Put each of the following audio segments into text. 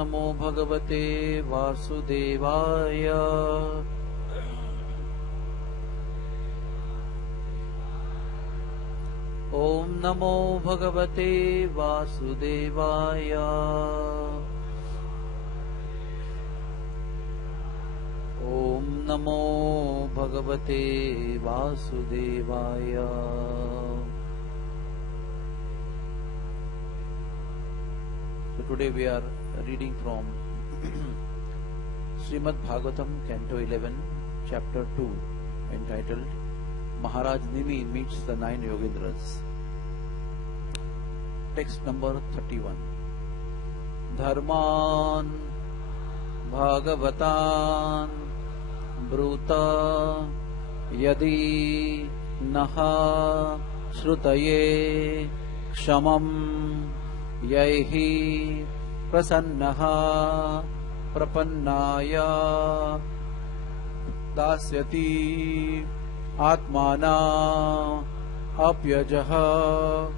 नमो भगवते वासुदेवाय। ओम नमो भगवते वासुदेवाय। ओम नमो भगवते वासुदेवाय। So today we are reading from Srimad Bhagvatam, Canto 11, Chapter 2, entitled Maharaj Nimi Meets the Nine Yogendras. Text number 31. Dharman Bhagavatan Bruta Yadi Naha Shrutaye Kshamam Yaihi Prasannaha Prapannaya Dasyati Atmana Apyajaha.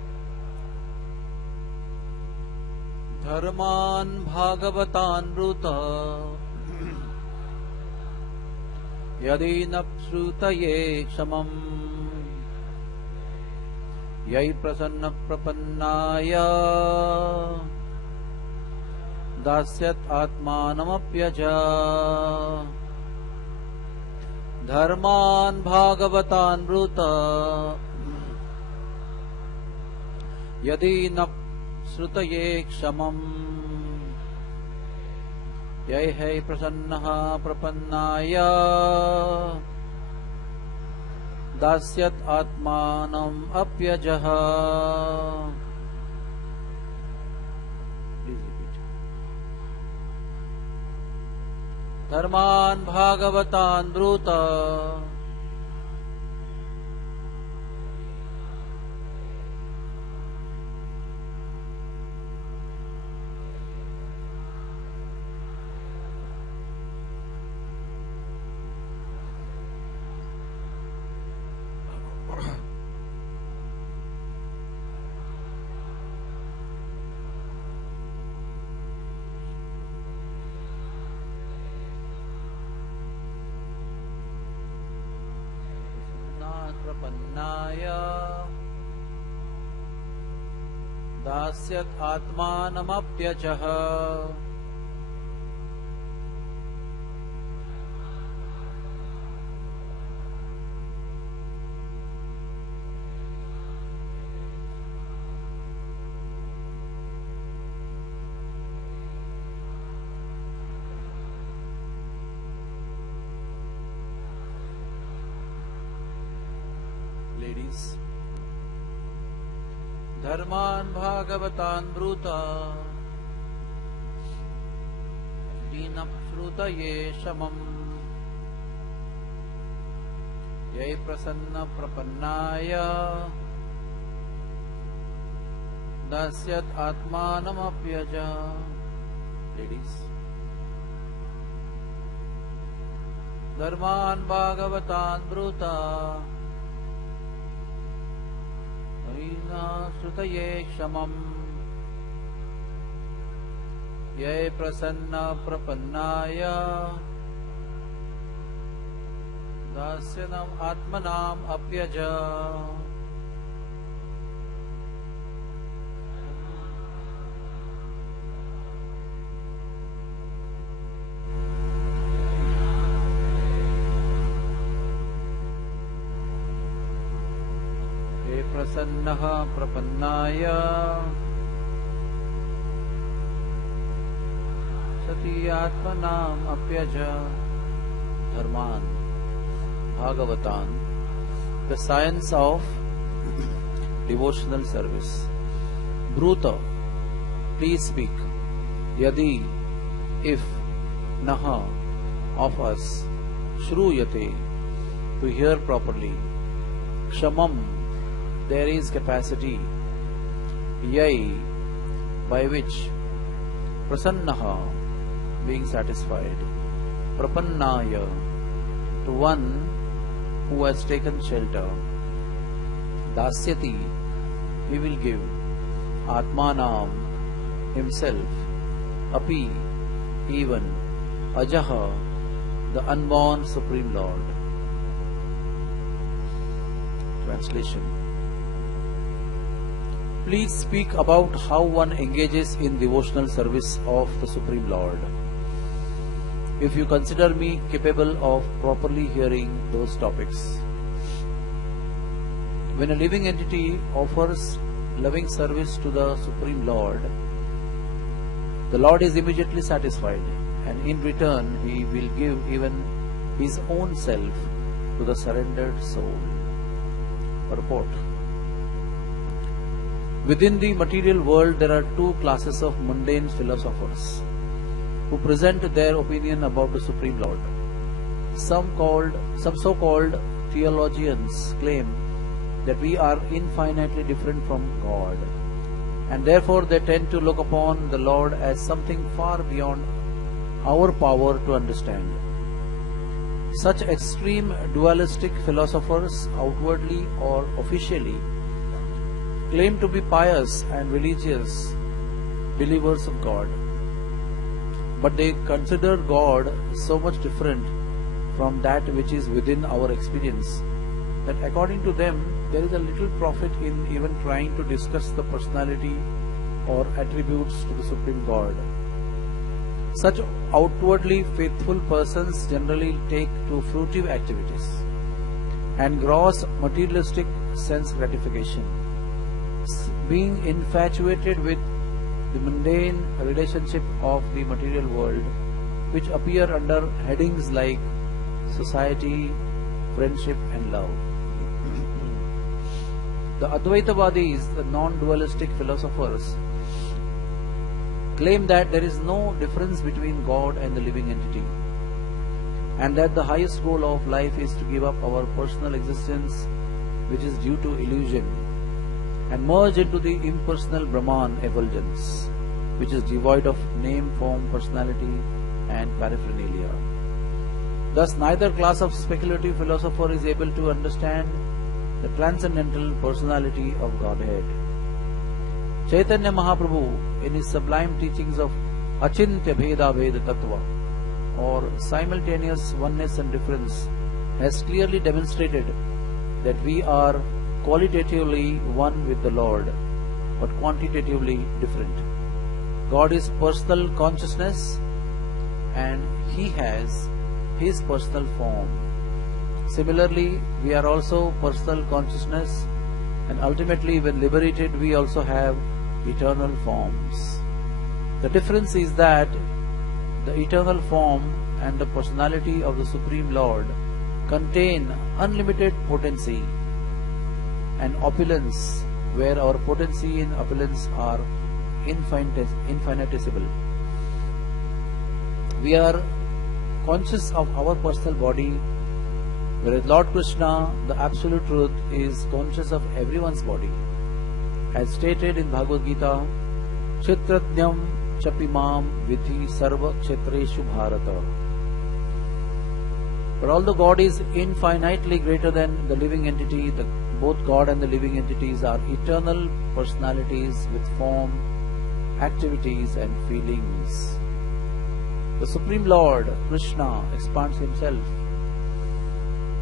Dharman Bhagavatan Bruta Yadi Napsrutaye Kshamam Yai Prasanna Prapannaya Dasyat Atmanamapyaja. Dharman Bhagavatan Bruta Yadi Napsrutaye Kshamam Yai Hai Prasannaha Prapannaya Dasyat Atmanam Apyajaha. Please repeat. Dharman Bhagavatan Bruta Prapannaya Dasyat Atmanamapyajaha. Ladies, Dharman Bhagavatan Bruta Dinapsrutaye Shamam Yai Prasanna Prapannaya Dasyat Atmanamapyaja. Ladies, Dharman Bhagavatan Bruta Shrutaye Kshamam Yai Prasanna Prapannaya Dasyanam Atmanam Apyaja. Prasannaha Prapannaya Sati Atmanam Apyaja. Dharman Bhagavatan, the science of devotional service. Bruta, please speak. Yadi, if. Naha, of us. Shruyate, to hear properly. Kshamam, there is capacity. Yai, by which. Prasannaha, being satisfied. Prapannaya, to one who has taken shelter. Dasyati, he will give. Atmanam, himself. Api, even Ajaha, the unborn Supreme Lord. Translation. Please speak about how one engages in devotional service of the Supreme Lord. If you consider me capable of properly hearing those topics. When a living entity offers loving service to the Supreme Lord, the Lord is immediately satisfied, and in return He will give even His own self to the surrendered soul. Purport. Within the material world there are two classes of mundane philosophers who present their opinion about the Supreme Lord. Some so-called theologians claim that we are infinitely different from God, and therefore they tend to look upon the Lord as something far beyond our power to understand. Such extreme dualistic philosophers, outwardly or officially, claim to be pious and religious believers of God, but they consider God so much different from that which is within our experience that according to them there is a little profit in even trying to discuss the personality or attributes to the Supreme God. Such outwardly faithful persons generally take to fruitive activities and gross materialistic sense gratification, being infatuated with the mundane relationship of the material world, which appear under headings like society, friendship and love. The Advaitavadis, the non-dualistic philosophers, claim that there is no difference between God and the living entity, and that the highest goal of life is to give up our personal existence, which is due to illusion, and merge into the impersonal Brahman effulgence, which is devoid of name, form, personality and paraphernalia. Thus neither class of speculative philosopher is able to understand the transcendental personality of Godhead. Chaitanya Mahaprabhu, in his sublime teachings of Achintya Bheda Veda Tattva, or simultaneous oneness and difference, has clearly demonstrated that we are qualitatively one with the Lord, but quantitatively different. God is personal consciousness, and He has His personal form. Similarly, we are also personal consciousness, and ultimately when liberated we also have eternal forms. The difference is that the eternal form and the personality of the Supreme Lord contain unlimited potency and opulence, where our potency and opulence are infinitesimal. We are conscious of our personal body, whereas Lord Krishna, the Absolute Truth, is conscious of everyone's body. As stated in Bhagavad Gita, Kshetrajnam Chapimam Vidhi Sarva Kshetreshu Bharata. But although God is infinitely greater than the living entity, both God and the living entities are eternal personalities with form, activities and feelings. The Supreme Lord, Krishna, expands Himself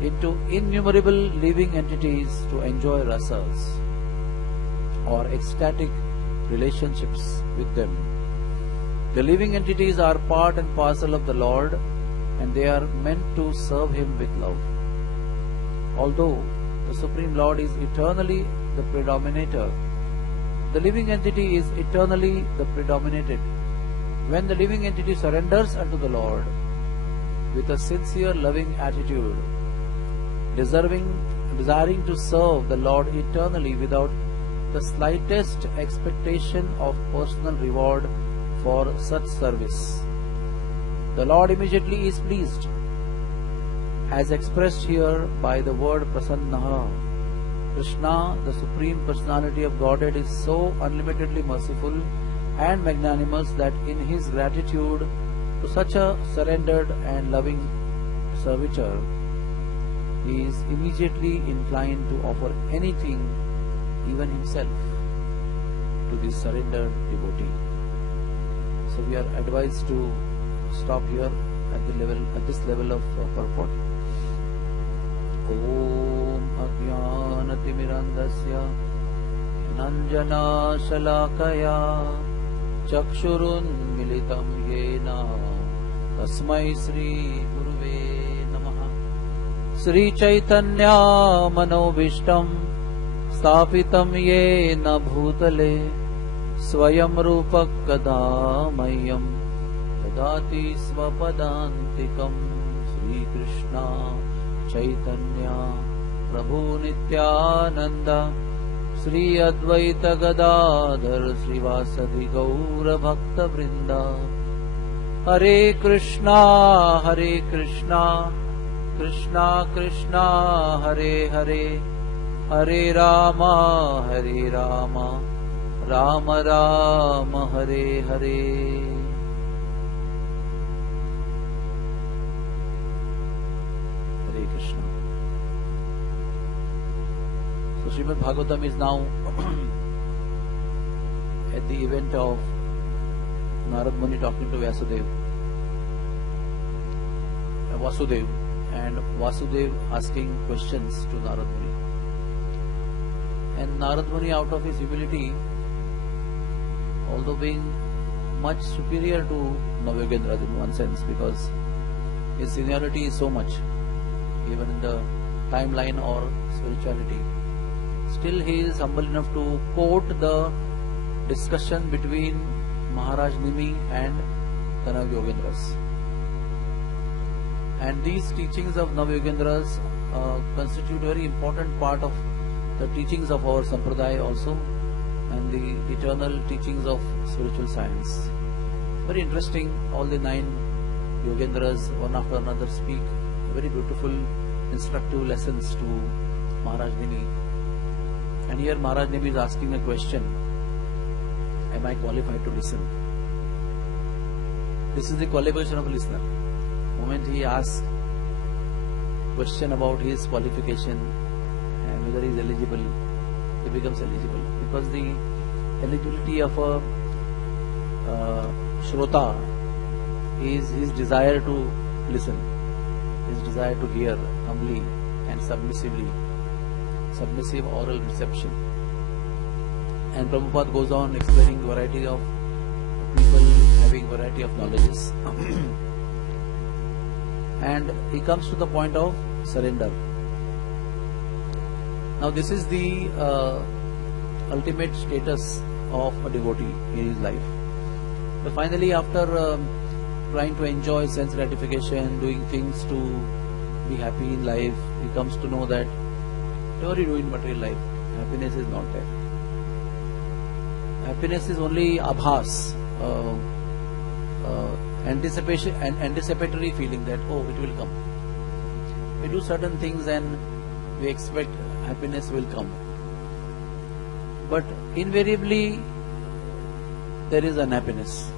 into innumerable living entities to enjoy rasas or ecstatic relationships with them. The living entities are part and parcel of the Lord, and they are meant to serve Him with love. Although the Supreme Lord is eternally the predominator, the living entity is eternally the predominated. When the living entity surrenders unto the Lord with a sincere loving attitude, desiring to serve the Lord eternally without the slightest expectation of personal reward for such service, the Lord immediately is pleased, as expressed here by the word Prasannaha. Krishna, the Supreme Personality of Godhead, is so unlimitedly merciful and magnanimous that in His gratitude to such a surrendered and loving servitor, He is immediately inclined to offer anything, even Himself, to this surrendered devotee. So we are advised to stop here at this level of purport. Om Ajnanatimirandasya Nanjana Shalakaya Chakshurun Militam Yena Tasmai Sri Guruve Namaha. Sri Chaitanya Manobishtam Sthapitam Yena Bhutale Swayam Rupak Kadamayyam Dadati Svapadantikam. Sri Krishna Chaitanya Prabhu Nityananda Sri Advaita Gadadhar Srivasadi Gaura Bhakta Vrinda. Hare Krishna Krishna Krishna Hare Hare, Hare Rama Rama Rama Hare Hare. Hare Krishna. So Srimad Bhagvatam is now at the event of Narad Muni talking to Vasudev, and Vasudev asking questions to Narad Muni. And Narad Muni, out of his humility, although being much superior to Navyogendras in one sense, because his seniority is so much, even in the timeline or spirituality, still he is humble enough to quote the discussion between Maharaj Nimi and the Navyogendras. And these teachings of Navyogendras constitute a very important part of the teachings of our Sampradaya also, and the eternal teachings of spiritual science. Very interesting, all the 9 Yogendras, one after another, speak very beautiful, instructive lessons to Maharaj Nimi. And here Maharaj Nimi is asking a question: am I qualified to listen? This is the qualification of a listener. The moment he asks question about his qualification and whether he is eligible, he becomes eligible. Because the eligibility of a Shrota is his desire to listen, his desire to hear humbly and submissively, submissive oral reception. And Prabhupada goes on explaining variety of people having variety of knowledges. And he comes to the point of surrender. Now this is the ultimate status of a devotee in his life. But finally, after trying to enjoy sense gratification, doing things to be happy in life, he comes to know that whatever you do in material life, happiness is not there. Happiness is only abhas, anticipation and anticipatory feeling that, oh, it will come. We do certain things and we expect happiness will come. But invariably, there is unhappiness.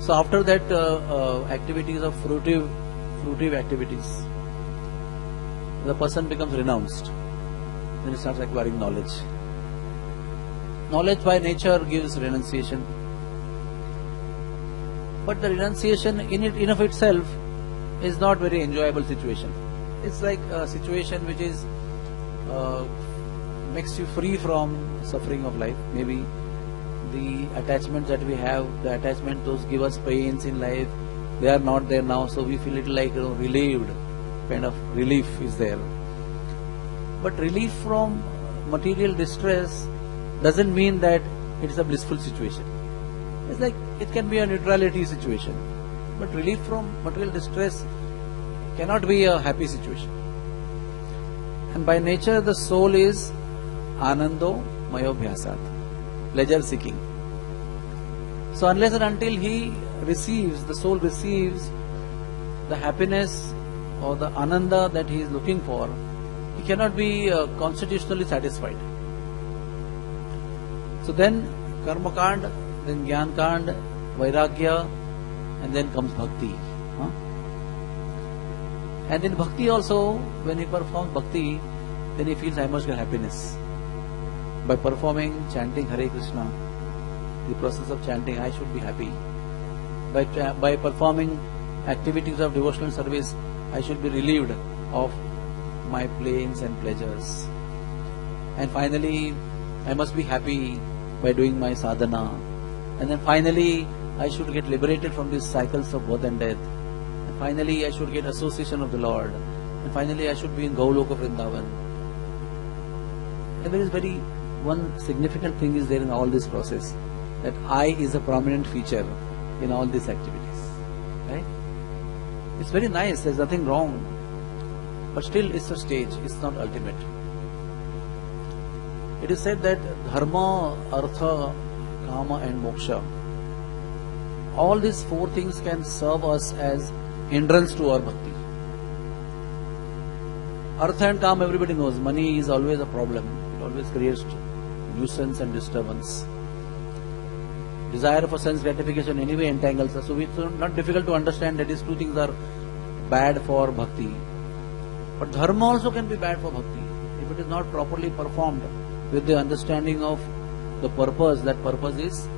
So after that, activities of fruitive activities, the person becomes renounced. Then he starts acquiring knowledge. Knowledge by nature gives renunciation. But the renunciation in of itself is not very enjoyable situation. It's like a situation which is makes you free from suffering of life. Maybe the attachments that we have, the attachment those give us pains in life, they are not there now, so we feel it like relieved, kind of relief is there. But relief from material distress doesn't mean that it is a blissful situation. It's like it can be a neutrality situation. But relief from material distress cannot be a happy situation. And by nature the soul is anando mayobhyasat, pleasure seeking. So unless and until he receives, the soul receives the happiness or the ananda that he is looking for, he cannot be constitutionally satisfied. So then karma kand, then jnana kand, vairagya, and then comes bhakti. And in bhakti also, when he performs bhakti, then he feels I must get happiness. By performing, chanting Hare Krishna, the process of chanting, I should be happy. by performing activities of devotional service, I should be relieved of my pains and pleasures. And finally, I must be happy by doing my sadhana. And then finally, I should get liberated from these cycles of birth and death. And finally, I should get association of the Lord. And finally, I should be in Gauloka Vrindavan. And there is one significant thing is there in all this process, that I is a prominent feature in all these activities. Right? It's very nice, there's nothing wrong. But still, it's a stage, it's not ultimate. It is said that dharma, artha, kama and moksha, all these four things can serve us as hindrance to our bhakti. Artha and kama, everybody knows, money is always a problem. It always creates nuisance and disturbance. Desire for sense gratification anyway entangles us. So it's not difficult to understand that these two things are bad for bhakti. But dharma also can be bad for bhakti if it is not properly performed with the understanding of the purpose. That purpose is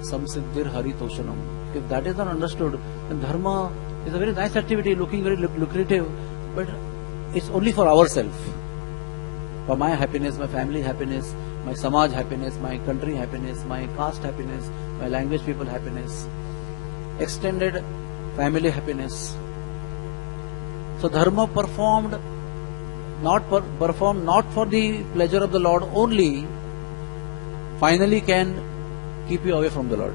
samsiddhir haritoshanam. If that is not understood, then dharma is a very nice activity, looking very lucrative, but it's only for ourselves. For my happiness, my family happiness, my samaj happiness, my country happiness, my caste happiness, my language people happiness, extended family happiness. So dharma performed not for the pleasure of the Lord only, finally can keep you away from the Lord.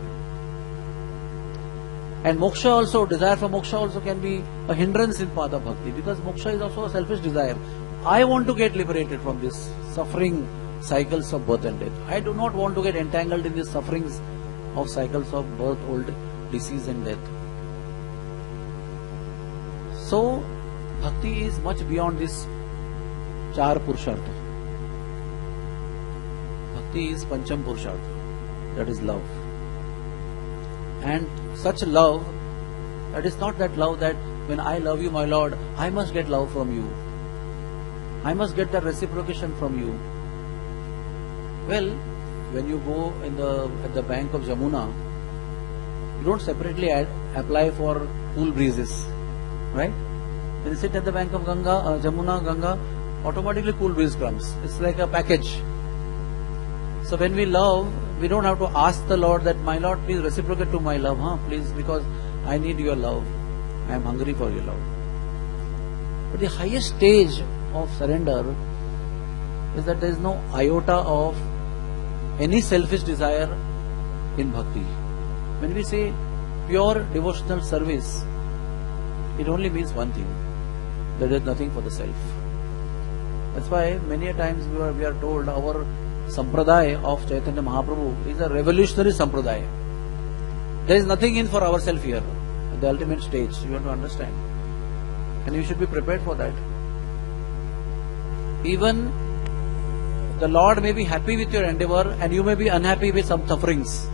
And moksha also, desire for moksha also can be a hindrance in path of bhakti, because moksha is also a selfish desire. I want to get liberated from this suffering cycles of birth and death. I do not want to get entangled in these sufferings of cycles of birth, old, disease and death. So bhakti is much beyond this char purushartha. Bhakti is pancham purushartha, that is love. And such love, that is not that love that when I love you, my Lord, I must get love from you. I must get that reciprocation from you. Well, when you go at the bank of Jamuna, you don't separately apply for cool breezes, right? When you sit at the bank of Jamuna, Ganga, automatically cool breeze comes. It's like a package. So when we love, we don't have to ask the Lord that, my Lord, please reciprocate to my love, please, because I need your love. I am hungry for your love. But the highest stage of surrender is that there is no iota of any selfish desire in bhakti. When we say pure devotional service, it only means one thing, that there is nothing for the self. That's why many a times we are told our sampradaya of Chaitanya Mahaprabhu is a revolutionary sampradaya. There is nothing in for ourselves here. At the ultimate stage, you have to understand. And you should be prepared for that. Even the Lord may be happy with your endeavor and you may be unhappy with some sufferings.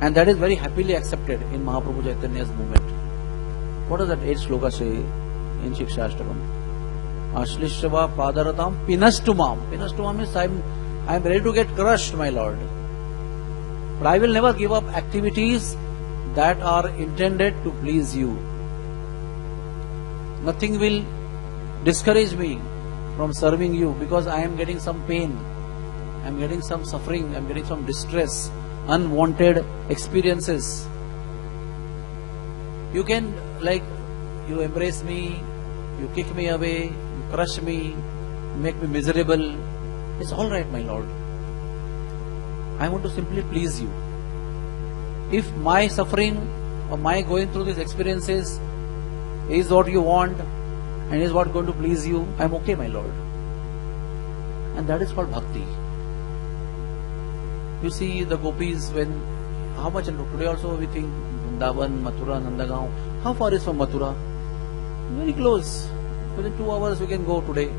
And that is very happily accepted in Mahaprabhu Chaitanya's movement. What does that 8th shloka say in Shikshashtakam? Ashlishava padaratam pinastumam. Pinastumam means I am ready to get crushed, my Lord. But I will never give up activities that are intended to please you. Nothing will discourage me from serving you, because I am getting some pain, I am getting some suffering, I am getting some distress, unwanted experiences. You can, you embrace me, you kick me away, you crush me, make me miserable. It's all right, my Lord. I want to simply please you. If my suffering or my going through these experiences is what you want and is what is going to please you, I am okay, my Lord. And that is called bhakti. You see the gopis, how much, today also we think Vrindavan, Mathura, Nandagaon. How far is from Mathura? Very close. Within 2 hours we can go today.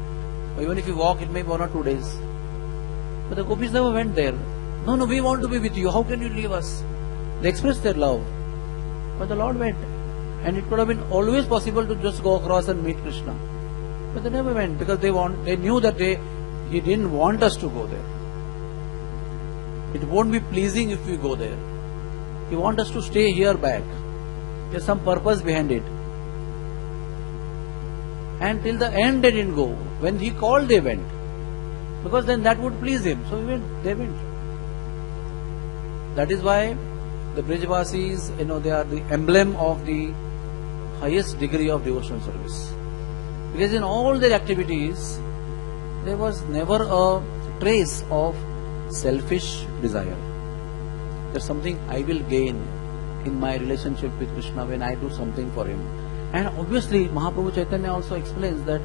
Or even if you walk, it may be 1 or 2 days. But the gopis never went there. No, we want to be with you. How can you leave us? They expressed their love. But the Lord went. And it could have been always possible to just go across and meet Krishna. But they never went, because they knew that He didn't want us to go there. It won't be pleasing if we go there. He wants us to stay here back. There's some purpose behind it. And till the end they didn't go. When he called, they went. Because then that would please him. So they went. That is why the Brijvasis, they are the emblem of the highest degree of devotional service. Because in all their activities, there was never a trace of selfish desire. There's something I will gain in my relationship with Krishna when I do something for him. And obviously, Mahaprabhu Chaitanya also explains that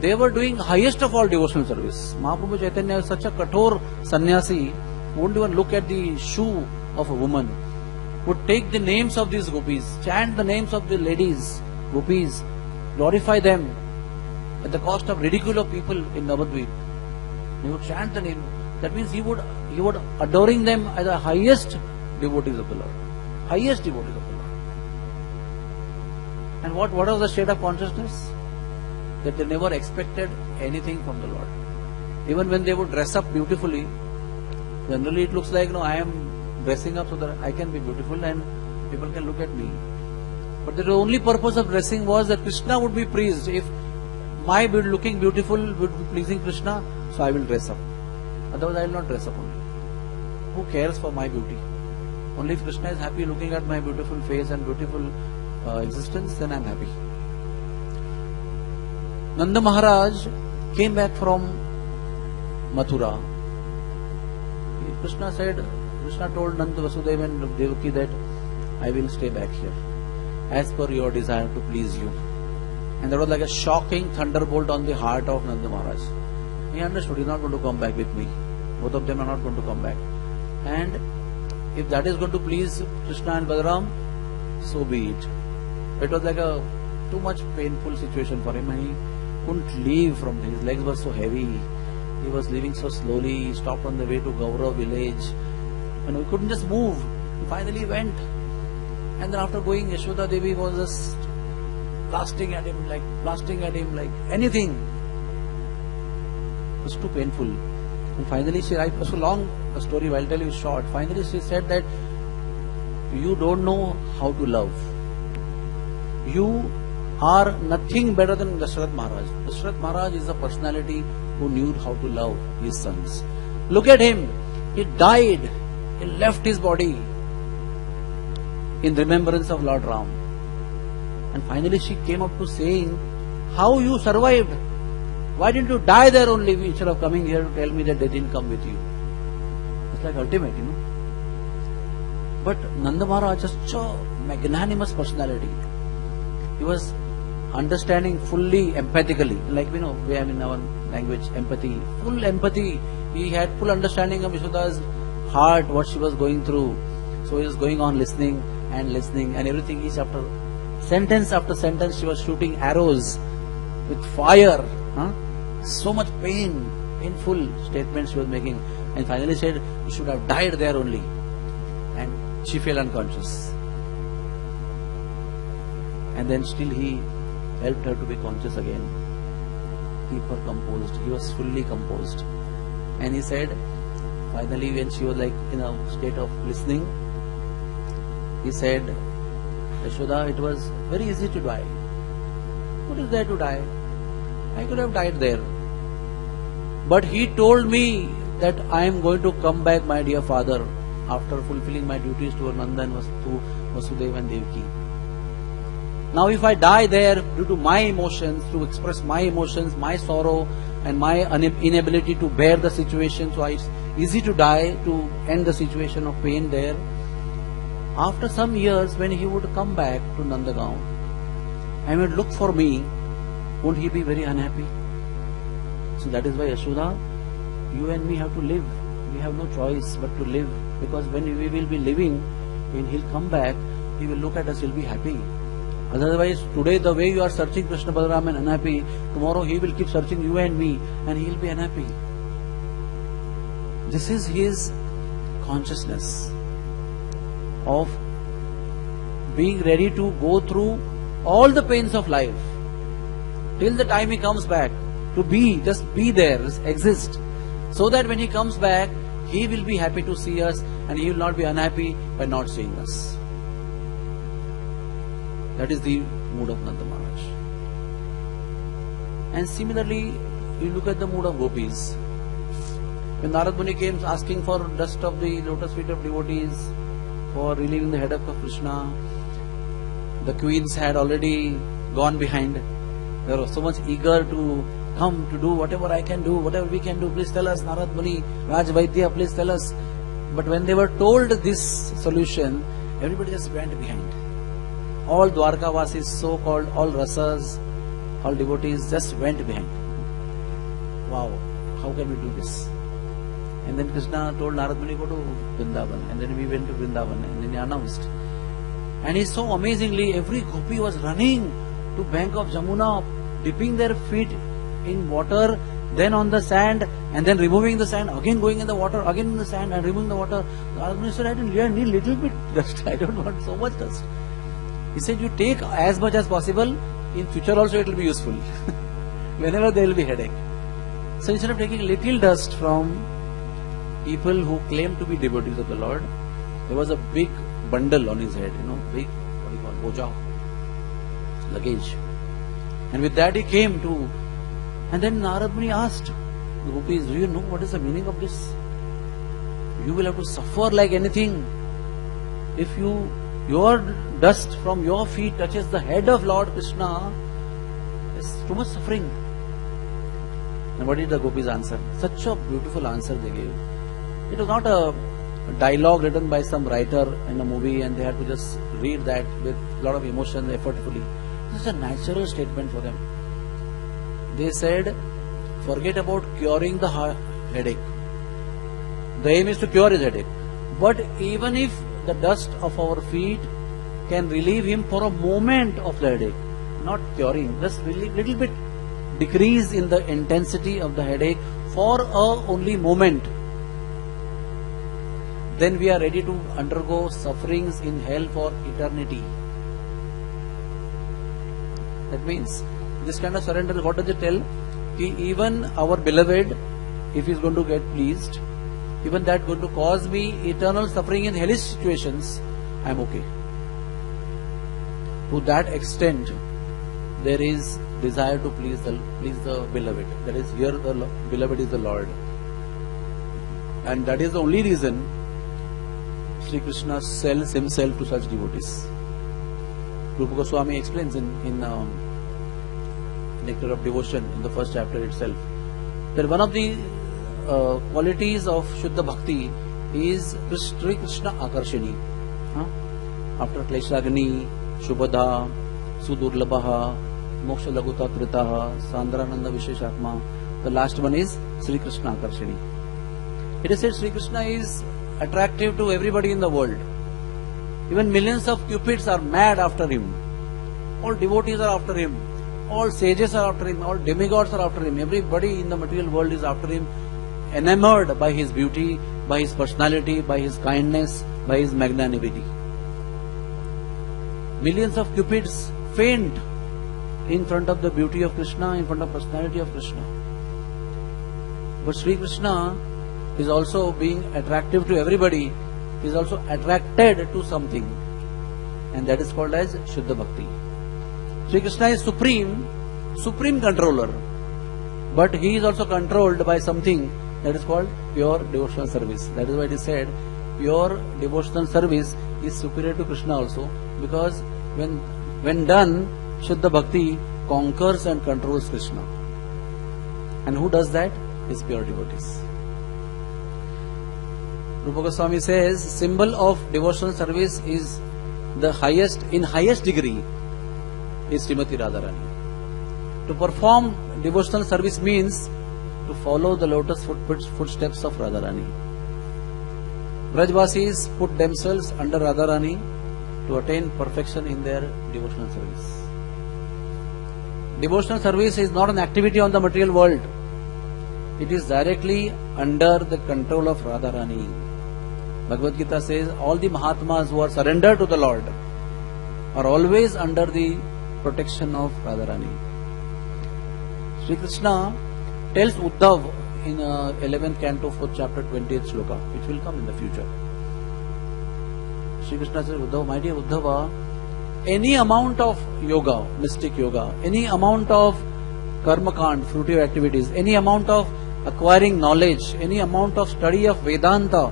they were doing highest of all devotional service. Mahaprabhu Chaitanya is such a kathor sannyasi, wouldn't even look at the shoe of a woman, would take the names of these gopis, chant the names of the ladies, gopis, glorify them at the cost of ridicule of people in Navadvip. He would chant the name. That means he would adoring them as the highest devotees of the Lord. Highest devotees of the Lord. And what was the state of consciousness? That they never expected anything from the Lord. Even when they would dress up beautifully, generally it looks like, I am dressing up so that I can be beautiful and people can look at me. But the only purpose of dressing was that Krishna would be praised. If my looking beautiful would be pleasing Krishna, so I will dress up. Otherwise I will not dress up only. Who cares for my beauty? Only if Krishna is happy looking at my beautiful face and beautiful existence, then I am happy. Nanda Maharaj came back from Mathura. Krishna told Nanda, Vasudeva and Devaki that I will stay back here as per your desire to please you. And that was like a shocking thunderbolt on the heart of Nanda Maharaj. He understood, he is not going to come back with me. Both of them are not going to come back. And if that is going to please Krishna and Balaram, so be it. It was like a too much painful situation for him, and he couldn't leave from there. His legs were so heavy. He was leaving so slowly. He stopped on the way to Gaurav village. And he couldn't just move. He finally went. And then after going, Yashoda Devi was just blasting at him like anything. It was too painful. And finally she, it was so long a story, I'll tell you short. Finally she said that you don't know how to love. You are nothing better than Dashrath Maharaj. Dashrath Maharaj is a personality who knew how to love his sons. Look at him. He died. He left his body in remembrance of Lord Ram. And finally she came up to saying, how you survived? Why didn't you die there only instead of coming here to tell me that they didn't come with you? It's like ultimate, But Nanda Maharaj is such a magnanimous personality. He was understanding fully, empathically, like we have in our language, empathy, full empathy. He had full understanding of Yashoda's heart, what she was going through. So he was going on listening, and everything each after sentence she was shooting arrows with fire. So much painful statements she was making. And finally said, you should have died there only. And she fell unconscious. And then still he helped her to be conscious again. Keep her composed. He was fully composed. And he said, finally when she was like in a state of listening, he said, Yashoda, it was very easy to die. What is there to die? I could have died there. But he told me that I am going to come back, my dear father, after fulfilling my duties to Nanda and to Vasudeva and Devaki. Now if I die there due to my emotions, to express my emotions, my sorrow and my inability to bear the situation, so it's easy to die, to end the situation of pain there. After some years, when he would come back to Nandagaon and would look for me, won't he be very unhappy? So that is why, Yashoda, you and me have to live. We have no choice but to live, because when we will be living, when he'll come back, he will look at us, he'll be happy. Otherwise, today the way you are searching Krishna Balaram and unhappy, tomorrow he will keep searching you and me and he will be unhappy. This is his consciousness of being ready to go through all the pains of life till the time he comes back, to be, just be there, exist, so that when he comes back, He will be happy to see us and He will not be unhappy by not seeing us. That is the mood of Nanda Maharaj. And similarly, you look at the mood of gopis. When Narad Muni came asking for dust of the lotus feet of devotees for relieving the headache of Krishna, the queens had already gone behind. They were so much eager to come to do whatever I can do, whatever we can do. Please tell us, Narad Muni, Raj Vaidya, please tell us. But when they were told this solution, everybody just went behind. All Dwarkavasis, so-called, all rasas, all devotees just went behind. Wow, how can we do this? And then Krishna told Narad Muni, go to Vrindavan. And then we went to Vrindavan and then he announced. And he saw amazingly, every gopi was running to bank of Jamuna, dipping their feet in water, then on the sand, and then removing the sand, again going in the water, again in the sand, and removing the water. Narad Muni said, I need little bit dust. I don't want so much dust. He said, you take as much as possible. In future also it will be useful. Whenever there will be headache. So instead of taking little dust from people who claim to be devotees of the Lord, there was a big bundle on his head, big, what do you call, boja, luggage. And with that he came to, and then Narad Muni asked the gopis, do you know what is the meaning of this? You will have to suffer like anything. If your dust from your feet touches the head of Lord Krishna, there's too much suffering. And what did the gopis answer? Such a beautiful answer they gave. It was not a dialogue written by some writer in a movie and they had to just read that with a lot of emotion effortfully. This is a natural statement for them. They said, forget about curing the headache. The aim is to cure his headache. But even if the dust of our feet can relieve him for a moment of the headache, not curing, just little bit decrease in the intensity of the headache for a only moment, then we are ready to undergo sufferings in hell for eternity. That means this kind of surrender, what does it tell? Even our beloved, if he is going to get pleased, even that going to cause me eternal suffering in hellish situations, I am okay. To that extent, there is desire to please the beloved. That is, here the beloved is the Lord. And that is the only reason Sri Krishna sells himself to such devotees. Rupa Goswami explains in Nectar of Devotion, in the first chapter itself, that one of the qualities of Shuddha Bhakti is Sri Krishna Akarshini. After Kleshagni, Shubhadha, Sudurlabhaha, Moksha Laguta Tritaha, Sandrananda Visheshakma, the last one is Sri Krishna Akarshini. It is said Sri Krishna is attractive to everybody in the world. Even millions of cupids are mad after him. All devotees are after him. All sages are after him. All demigods are after him. Everybody in the material world is after him, enamored by his beauty, by his personality, by his kindness, by his magnanimity. Millions of cupids faint in front of the beauty of Krishna, in front of the personality of Krishna. But Sri Krishna is also being attractive to everybody. He is also attracted to something, and that is called as Shuddha Bhakti. Sri Krishna is supreme controller, but he is also controlled by something that is called pure devotional service. That is why it is said pure devotional service is superior to Krishna also, because when done, Shuddha Bhakti conquers and controls Krishna. And who does that? Is pure devotees. Rupa Goswami says, symbol of devotional service is the highest, in highest degree, is Srimati Radharani. To perform devotional service means to follow the lotus footsteps of Radharani. Brajvasis put themselves under Radharani to attain perfection in their devotional service. Devotional service is not an activity on the material world. It is directly under the control of Radharani. Bhagavad Gita says all the Mahatmas who are surrendered to the Lord are always under the protection of Radharani. Sri Krishna tells Uddhav in 11th canto, 4th chapter, 20th shloka, which will come in the future. Sri Krishna says, Uddhava, my dear Uddhava, any amount of yoga, mystic yoga, any amount of karma kand, fruitive activities, any amount of acquiring knowledge, any amount of study of Vedanta,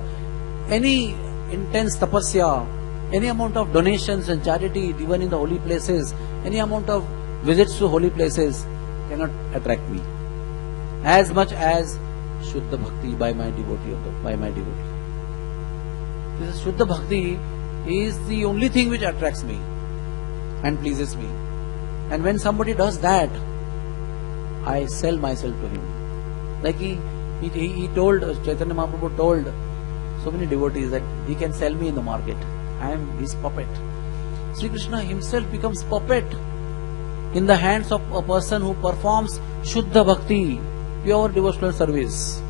any intense tapasya, any amount of donations and charity given in the holy places, any amount of visits to holy places cannot attract me as much as Shuddha Bhakti by my devotee. This Shuddha Bhakti is the only thing which attracts me and pleases me. And when somebody does that, I sell myself to him. Like he told, Chaitanya Mahaprabhu told so many devotees that he can sell me in the market. I am his puppet. Sri Krishna himself becomes puppet in the hands of a person who performs Shuddha Bhakti, pure devotional service.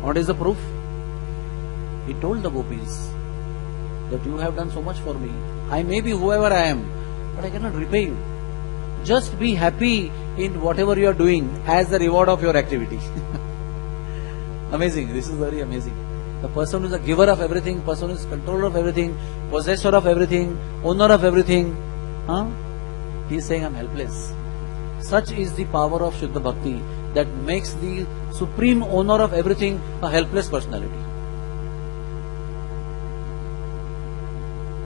What is the proof? He told the gopis that you have done so much for me. I may be whoever I am, but I cannot repay you. Just be happy in whatever you are doing as the reward of your activity. Amazing. This is very amazing. The person who is a giver of everything, person who is controller of everything, possessor of everything, owner of everything, he is saying, I am helpless. Such is the power of Shuddha Bhakti that makes the supreme owner of everything a helpless personality.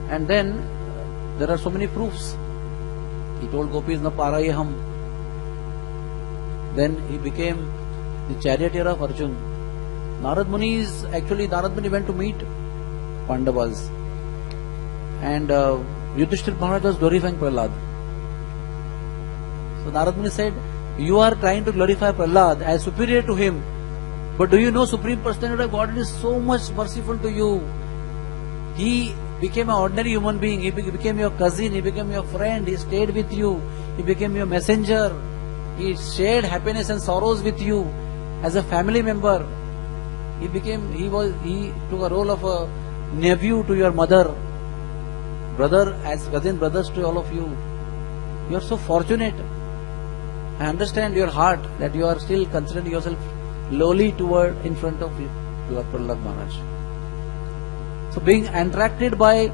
And then there are so many proofs. He told gopis, na parayaham. Then he became the charioteer of Arjun. Narad Muni went to meet Pandavas. And Yudhishthira Maharaj was glorifying Prahlad. So Narad Muni said, you are trying to glorify Prahlad as superior to him. But do you know Supreme Personality of God is so much merciful to you. He became an ordinary human being. He became your cousin. He became your friend. He stayed with you. He became your messenger. He shared happiness and sorrows with you as a family member. He took a role of a nephew to your mother, brother as cousin brothers to all of you. You are so fortunate. I understand your heart that you are still considering yourself lowly in front of Prahlad Maharaj. So being attracted by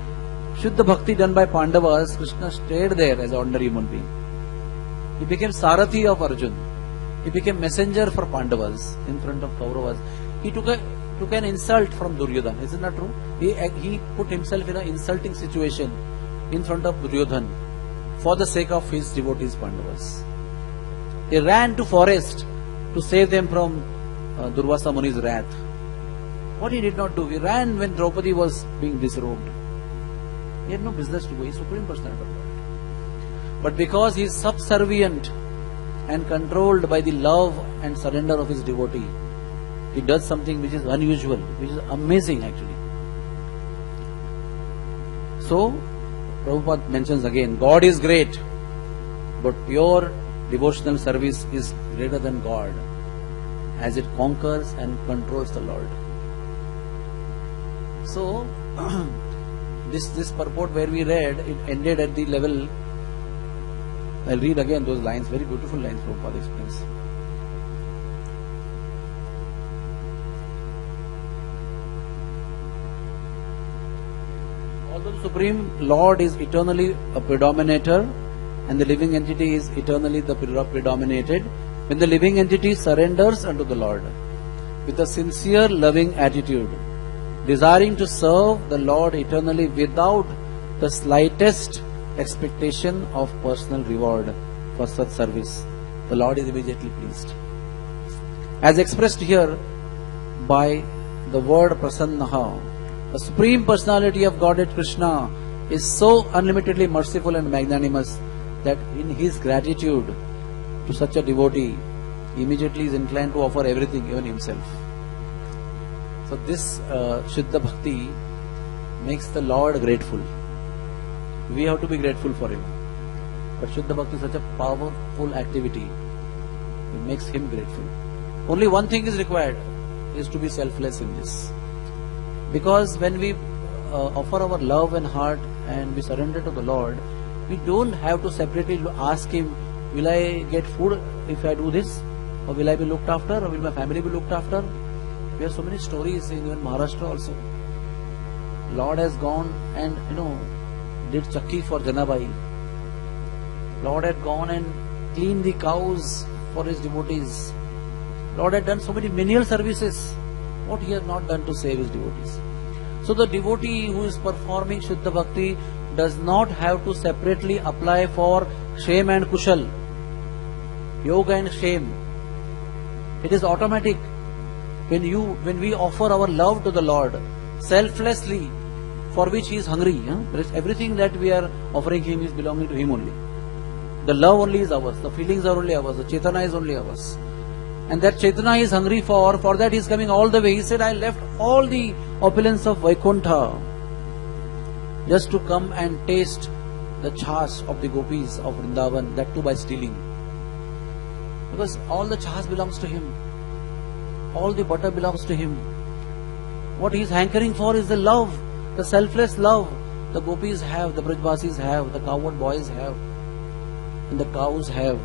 Shuddha Bhakti done by Pandavas, Krishna stayed there as an ordinary human being. He became Sarathi of Arjun. He became messenger for Pandavas in front of Kauravas. He took an insult from Duryodhana. Isn't that true? He put himself in an insulting situation in front of Duryodhana for the sake of his devotees Pandavas. He ran to forest to save them from Durvasa Muni's wrath. What he did not do, he ran when Draupadi was being disrobed. He had no business to go. He is Supreme Personality of God. But because he is subservient and controlled by the love and surrender of his devotee, he does something which is unusual, which is amazing actually. So, Prabhupada mentions again, God is great, but pure devotional service is greater than God, as it conquers and controls the Lord. So, this purport where we read, it ended at the level. I'll read again those lines, very beautiful lines Prabhupada explains. Although the Supreme Lord is eternally a predominator and the living entity is eternally the predominated, when the living entity surrenders unto the Lord with a sincere loving attitude, desiring to serve the Lord eternally without the slightest expectation of personal reward for such service, the Lord is immediately pleased. As expressed here by the word Prasannaha, the Supreme Personality of Godhead Krishna is so unlimitedly merciful and magnanimous that in his gratitude to such a devotee, he immediately is inclined to offer everything, even himself. So this Shuddha Bhakti makes the Lord grateful. We have to be grateful for him. But Shuddha Bhakti is such a powerful activity. It makes him grateful. Only one thing is required, is to be selfless in this. Because when we offer our love and heart and we surrender to the Lord, we don't have to separately ask him, will I get food if I do this? Or will I be looked after? Or will my family be looked after? We have so many stories in even Maharashtra also. Lord has gone and did chakki for Janabai. Lord had gone and cleaned the cows for his devotees. Lord had done so many menial services. What he has not done to save his devotees? So the devotee who is performing Shuddha Bhakti does not have to separately apply for shame and kushal, yoga and shame. It is automatic. When we offer our love to the Lord selflessly, for which he is hungry, everything that we are offering him is belonging to him only. The love only is ours, the feelings are only ours, the Chaitanya is only ours. And that Chaitanya is hungry for that he is coming all the way. He said, I left all the opulence of Vaikuntha just to come and taste the chas of the gopis of Vrindavan, that too by stealing. Because all the chas belongs to him. All the butter belongs to him. What he is hankering for is the love, the selfless love the gopis have, the Brajvasis have, the cowherd boys have, and the cows have,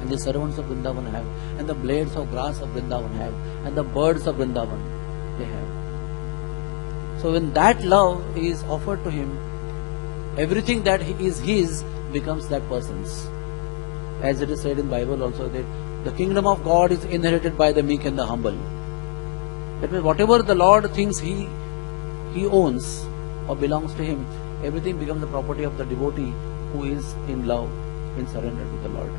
and the servants of Vrindavan have, and the blades of grass of Vrindavan have, and the birds of Vrindavan they have. So when that love is offered to him, everything that is his becomes that person's. As it is said in Bible also, that the kingdom of God is inherited by the meek and the humble. That means whatever the Lord thinks he owns or belongs to him, everything becomes the property of the devotee who is in love, in surrender to the Lord.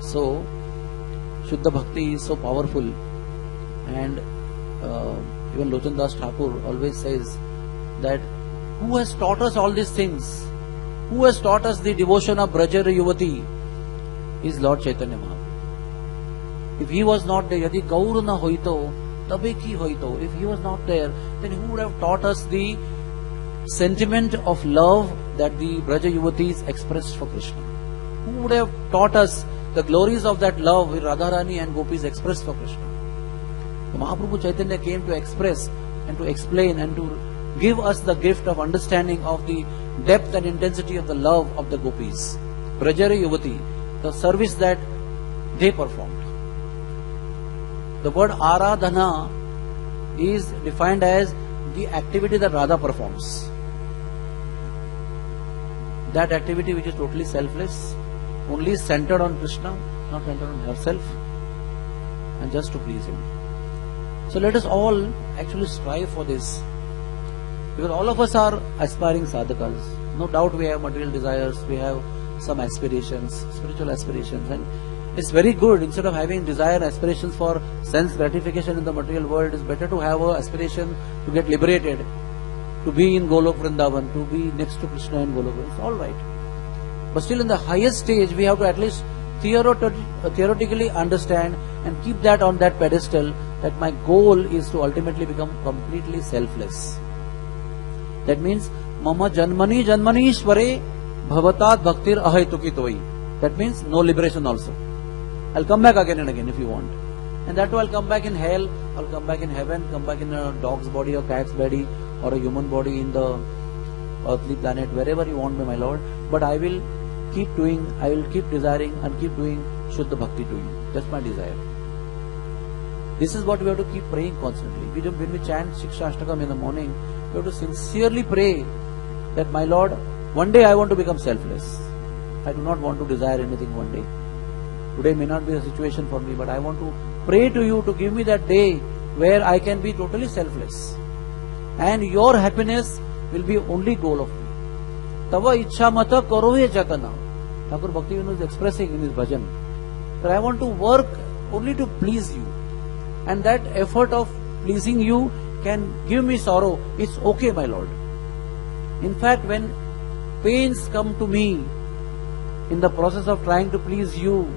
So, Shuddha Bhakti is so powerful, and even Lochan Das Thakur always says that who has taught us all these things? Who has taught us the devotion of Braja Yuvati? Is Lord Chaitanya Mahaprabhu. If he was not there, yadi gaur na hoito, tabe ki hoito. If he was not there, then who would have taught us the sentiment of love that the Braja Yuvatis expressed for Krishna? Who would have taught us the glories of that love which Radharani and Gopis expressed for Krishna? The Mahaprabhu Chaitanya came to express and to explain and to give us the gift of understanding of the depth and intensity of the love of the Gopis. Brajari Yuvati, the service that they performed. The word Aradhana is defined as the activity that Radha performs. That activity which is totally selfless, only centered on Krishna, not centered on herself, and just to please him. So let us all actually strive for this, because all of us are aspiring sadhakas. No doubt we have material desires, we have some aspirations, spiritual aspirations, and it's very good. Instead of having desire and aspirations for sense gratification in the material world, it's better to have an aspiration to get liberated, to be in Golok Vrindavan, to be next to Krishna in Golok. It's all right. But still in the highest stage, we have to at least theoretically understand and keep that on that pedestal, that my goal is to ultimately become completely selfless. That means, Mama Janmani Janmanishware Bhavatat Bhaktir Ahaituki Toi. That means no liberation also. I'll come back again and again if you want. And that too, I'll come back in hell, I'll come back in heaven, come back in a dog's body or cat's body or a human body in the earthly planet, wherever you want me, my Lord. But I will keep doing, I will keep desiring and keep doing Shuddha Bhakti to you. That's my desire. This is what we have to keep praying constantly. When we chant Shiksha Ashtakam in the morning, we have to sincerely pray that, my Lord, one day I want to become selfless. I do not want to desire anything one day. Today may not be a situation for me, but I want to pray to you to give me that day where I can be totally selfless. And your happiness will be only goal of me. Tava ichha mata karo he jatana. Thakur Bhaktivinoda is expressing in his bhajan that I want to work only to please you. And that effort of pleasing you can give me sorrow. It's okay, my Lord. In fact, when pains come to me in the process of trying to please you,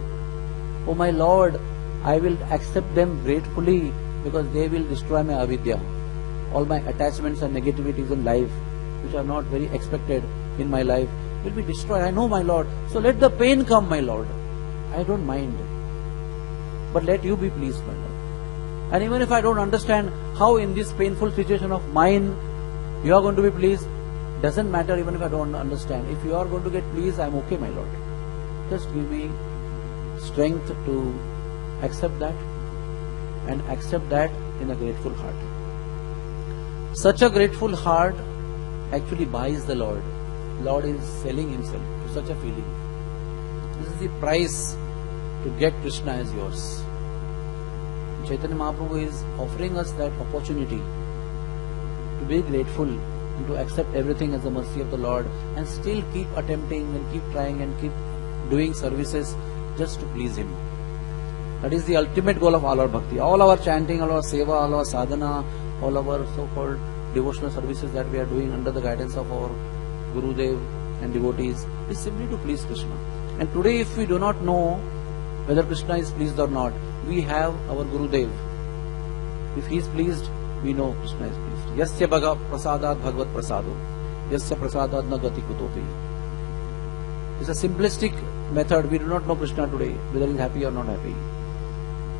oh my Lord, I will accept them gratefully, because they will destroy my avidya. All my attachments and negativities in life, which are not very expected in my life, will be destroyed. I know, my Lord. So let the pain come, my Lord. I don't mind. But let you be pleased, my Lord. And even if I don't understand how in this painful situation of mine you are going to be pleased, doesn't matter even if I don't understand. If you are going to get pleased, I am okay, my Lord. Just give me strength to accept that, and accept that in a grateful heart. Such a grateful heart actually buys the Lord. Lord is selling himself to such a feeling. This is the price to get Krishna as yours. Chaitanya Mahaprabhu is offering us that opportunity to be grateful and to accept everything as the mercy of the Lord, and still keep attempting and keep trying and keep doing services just to please Him. That is the ultimate goal of all our bhakti. All our chanting, all our seva, all our sadhana, all our so-called devotional services that we are doing under the guidance of our Gurudev and devotees is simply to please Krishna. And today, if we do not know whether Krishna is pleased or not, we have our Gurudev. If he is pleased, we know Krishna is pleased. Yasya bhaga prasadat bhagavad prasado. Yasya prasadat na gati kutopi. It's a simplistic method. We do not know Krishna today, whether he is happy or not happy.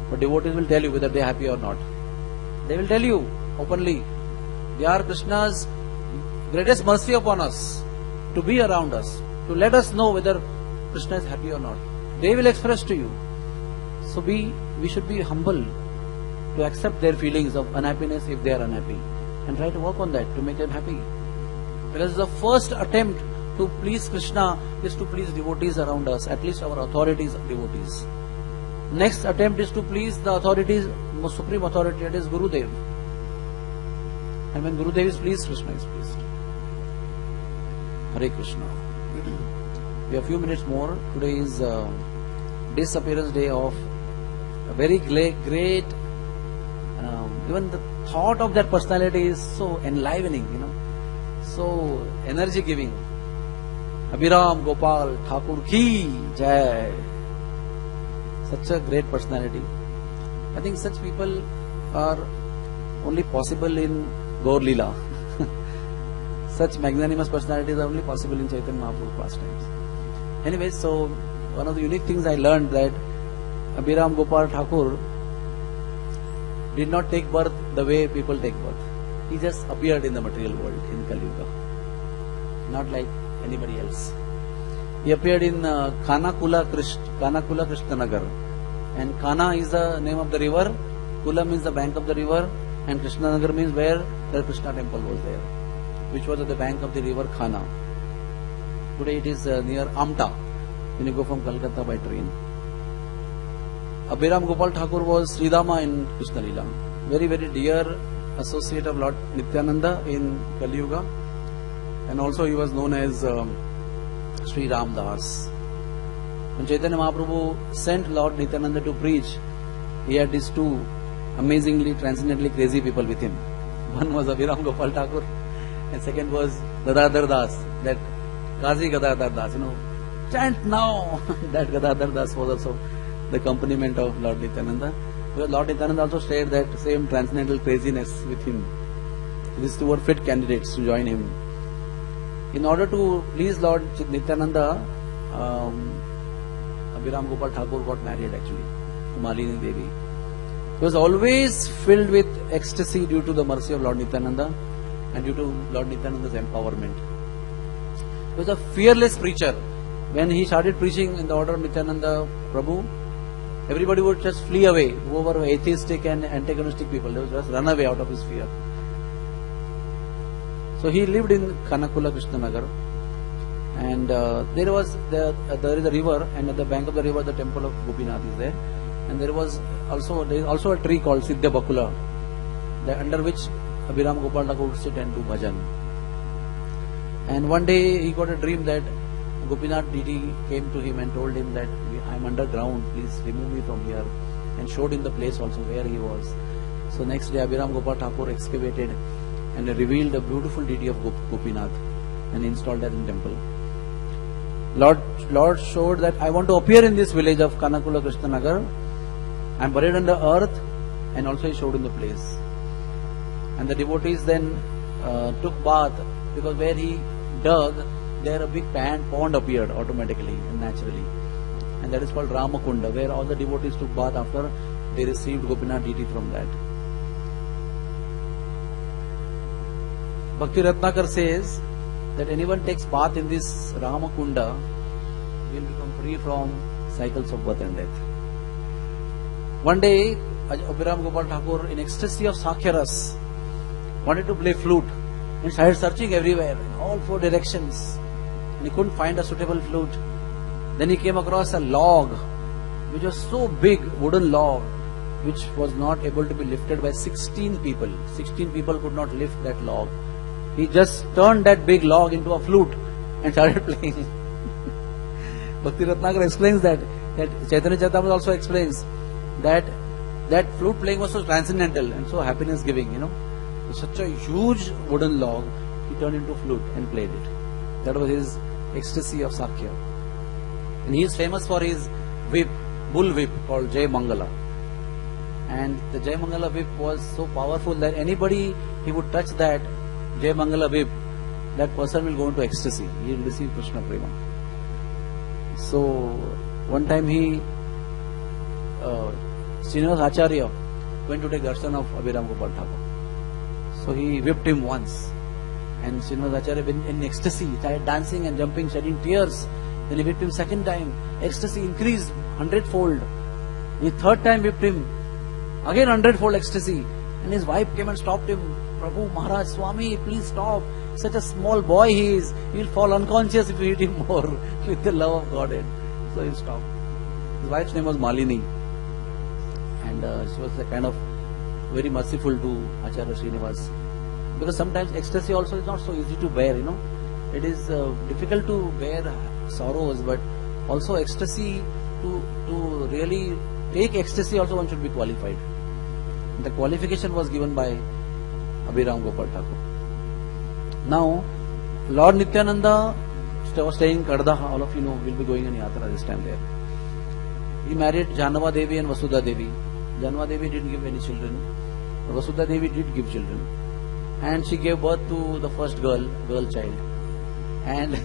But devotees will tell you whether they are happy or not. They will tell you openly. They are Krishna's greatest mercy upon us, to be around us, to let us know whether Krishna is happy or not. They will express to you. So we should be humble to accept their feelings of unhappiness if they are unhappy, and try to work on that to make them happy. Because the first attempt to please Krishna is to please devotees around us, at least our authorities devotees. Next attempt is to please the authorities, most supreme authority, that is Gurudev. And when Gurudev is pleased, Krishna is pleased. Hare Krishna. We have a few minutes more. Today is disappearance day of a very great, even the thought of that personality is so enlivening, so energy giving. Abhiram Gopal Thakur ki Jai. Such a great personality. I think such people are only possible in Gaur Leela. Such magnanimous personalities are only possible in Chaitanya Mahaprabhu's pastimes. Anyway, so one of the unique things I learned that Abhiram Gopal Thakur did not take birth the way people take birth. He just appeared in the material world in Kali Yuga, not like anybody else. He appeared in Kula Krishna Nagar, and Kana is the name of the river, Kula means the bank of the river, and Krishna Nagar means where the Krishna temple was there, which was at the bank of the river Kana. Today it is near Amta when you go from Calcutta by train. Abhiram Gopal Thakur was Sridama in Krishna Leela, very very dear associate of Lord Nityananda in Kali Yuga, and also he was known as Sri Ram Das. When Chaitanya Mahaprabhu sent Lord Nityananda to preach, he had these two amazingly, transcendently crazy people with him. One was Abhiram Gopal Thakur, and second was Gadadhar Das, that Kazi Gadadhar Das, chant now. That Gadadhar Das was also the accompaniment of Lord Nityananda, because Lord Nityananda also shared that same transcendental craziness with him. These two were fit candidates to join him. In order to please Lord Nityananda, Abhiram Gopal Thakur got married actually to Malini Devi. He was always filled with ecstasy due to the mercy of Lord Nityananda and due to Lord Nityananda's empowerment. He was a fearless preacher. When he started preaching in the order of Nityananda Prabhu, everybody would just flee away. Whoever were atheistic and antagonistic people, they would just run away out of his fear. So he lived in Kanakula Krishna Nagar, and there is a river, and at the bank of the river the temple of Gopinath is there, and there is also a tree called Siddha Bakula, under which Abhiram Gopal Thakur would sit and do bhajan. And one day he got a dream that Gopinath deity came to him and told him that I am underground, please remove me from here, and showed him the place also where he was. So next day Abhiram Gopal Thakur excavated and revealed a beautiful deity of Gopinath and installed that in temple. Lord showed that I want to appear in this village of Kanakula Krishna Nagar. I am buried under earth, and also he showed him the place. And the devotees then took bath, because where he dug, there a big pond appeared automatically and naturally, and that is called Ramakunda, where all the devotees took bath after they received Gopinath deity from that. Bhakti Ratnakar says that anyone takes bath in this Ramakunda will become free from cycles of birth and death. One day, Abhiram Gopal Thakur, in ecstasy of Sakyaras, wanted to play flute and started searching everywhere, in all four directions. And he couldn't find a suitable flute. Then he came across a log, which was so big, wooden log, which was not able to be lifted by 16 people. 16 people could not lift that log. He just turned that big log into a flute and started playing. Bhakti Ratnakar explains that Chaitanya Charitamrita also explains that flute playing was so transcendental and so happiness giving, Such a huge wooden log, he turned into flute and played it. That was his ecstasy of Sakya. And he is famous for his whip, bull whip called Jai Mangala. And the Jai Mangala whip was so powerful that anybody he would touch that Jai Mangala whip, that person will go into ecstasy. He will receive Krishna Prema. So, one time Srinivas Acharya went to take darshan of Abhiram Gopal Thakur. So he whipped him once. And Srinivas Acharya, in ecstasy, started dancing and jumping, shedding tears. Then he whipped him second time. Ecstasy increased 100-fold. The third time whipped him. Again 100-fold ecstasy. And his wife came and stopped him. Prabhu, Maharaj, Swami, please stop. Such a small boy he is. He will fall unconscious if you hit him more with the love of Godhead. So he stopped. His wife's name was Malini. And she was kind of very merciful to Acharya Srinivas. Because sometimes ecstasy also is not so easy to bear, It is difficult to bear sorrows, but also ecstasy, to really take ecstasy also one should be qualified. The qualification was given by Abhiram Gopal Thakur. Now, Lord Nityananda was staying in Karda. All of you know, will be going on Yatra this time there. He married Janava Devi and Vasudha Devi. Janava Devi didn't give any children. Vasudha Devi did give children. And she gave birth to the first girl child. And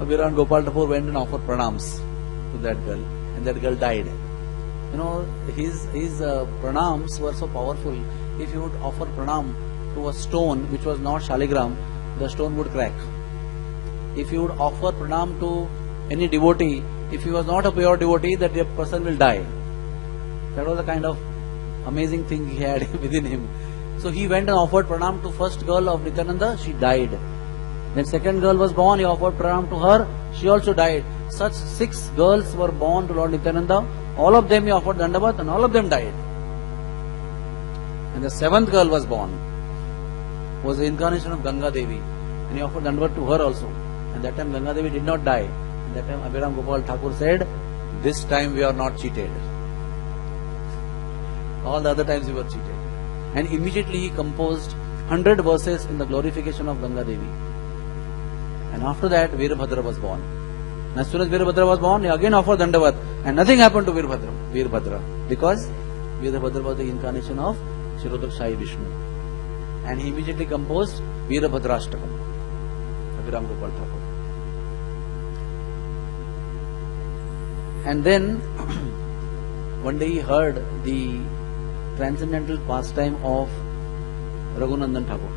Abhiram Gopal Thakur went and offered pranams to that girl. And that girl died. His pranams were so powerful. If you would offer pranam to a stone which was not shaligram, the stone would crack. If you would offer pranam to any devotee, if he was not a pure devotee, that person will die. That was the kind of amazing thing he had within him. So he went and offered pranam to first girl of Nityananda, she died. Then second girl was born, he offered pranam to her, she also died. Such 6 girls were born to Lord Nityananda, all of them he offered Dandavat and all of them died. And the 7th girl was born, was the incarnation of Ganga Devi, and he offered Dandavat to her also. And that time Ganga Devi did not die. And that time Abhiram Gopal Thakur said, this time we are not cheated. All the other times we were cheated. And immediately he composed 100 verses in the glorification of Ganga Devi. And after that, Veerbhadra was born. And as soon as Veerbhadra was born, he again offered Dandavat. And nothing happened to Veerbhadra. Because Veerbhadra was the incarnation of Shirodakshai Vishnu. And he immediately composed Veerbhadrashtakam. Abhiram Gopal Thakur. And then, one day he heard the transcendental pastime of Raghunandan Thakur.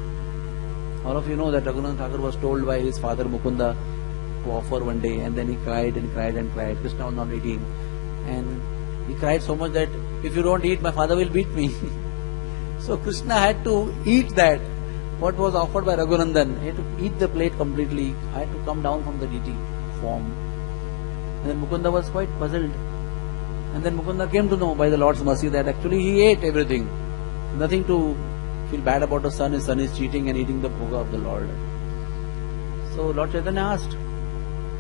All of you know that Raghunandan Thakur was told by his father Mukunda to offer one day, and then he cried and cried and cried. Krishna was not eating, and he cried so much that if you don't eat, my father will beat me. So Krishna had to eat that, what was offered by Raghunandan. He had to eat the plate completely. I had to come down from the deity form. And then Mukunda was quite puzzled. And then Mukunda came to know by the Lord's mercy that actually he ate everything. Nothing to feel bad about the son. His son is cheating and eating the bhoga of the Lord. So Lord Chaitanya asked,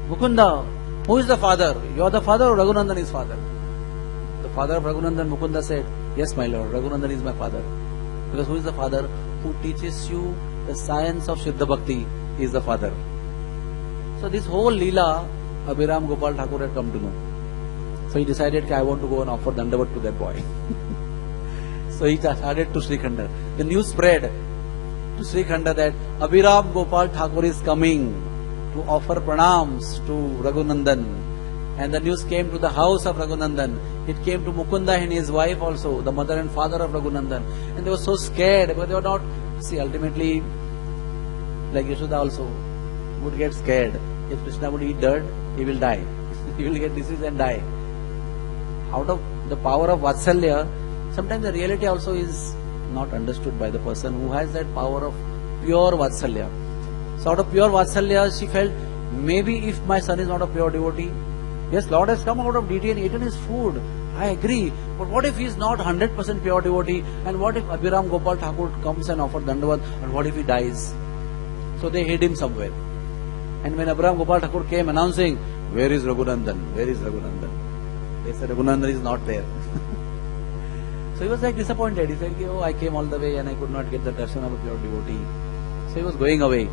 Mukunda, who is the father? You are the father or Raghunandan is father? The father of Raghunandan, Mukunda said, yes my Lord, Raghunandan is my father. Because who is the father? Who teaches you the science of Shuddha Bhakti is the father. So this whole Leela, Abhiram Gopal Thakur had come to know. So he decided, I want to go and offer Dandavat to that boy. So he started to Srikhanda. The news spread to Srikhanda that Abhiram Gopal Thakur is coming to offer pranams to Raghunandan. And the news came to the house of Raghunandan. It came to Mukunda and his wife also, the mother and father of Raghunandan. And they were so scared, but they were not, ultimately, like Yashoda also, would get scared. If Krishna would eat dirt, he will die. He will get disease and die. out of the power of Vatsalya, sometimes the reality also is not understood by the person who has that power of pure Vatsalya. So out of pure Vatsalya, she felt, maybe if my son is not a pure devotee, yes, Lord has come out of deity and eaten his food, I agree, but what if he is not 100% pure devotee, and what if Abhiram Gopal Thakur comes and offers Dandavat, and what if he dies? So they hid him somewhere. And when Abhiram Gopal Thakur came announcing, where is Raghunandan? Where is Raghunandan? They said, Raghunandan is not there. So he was like disappointed. He said, oh, I came all the way and I could not get the darshan of a pure devotee. So he was going away.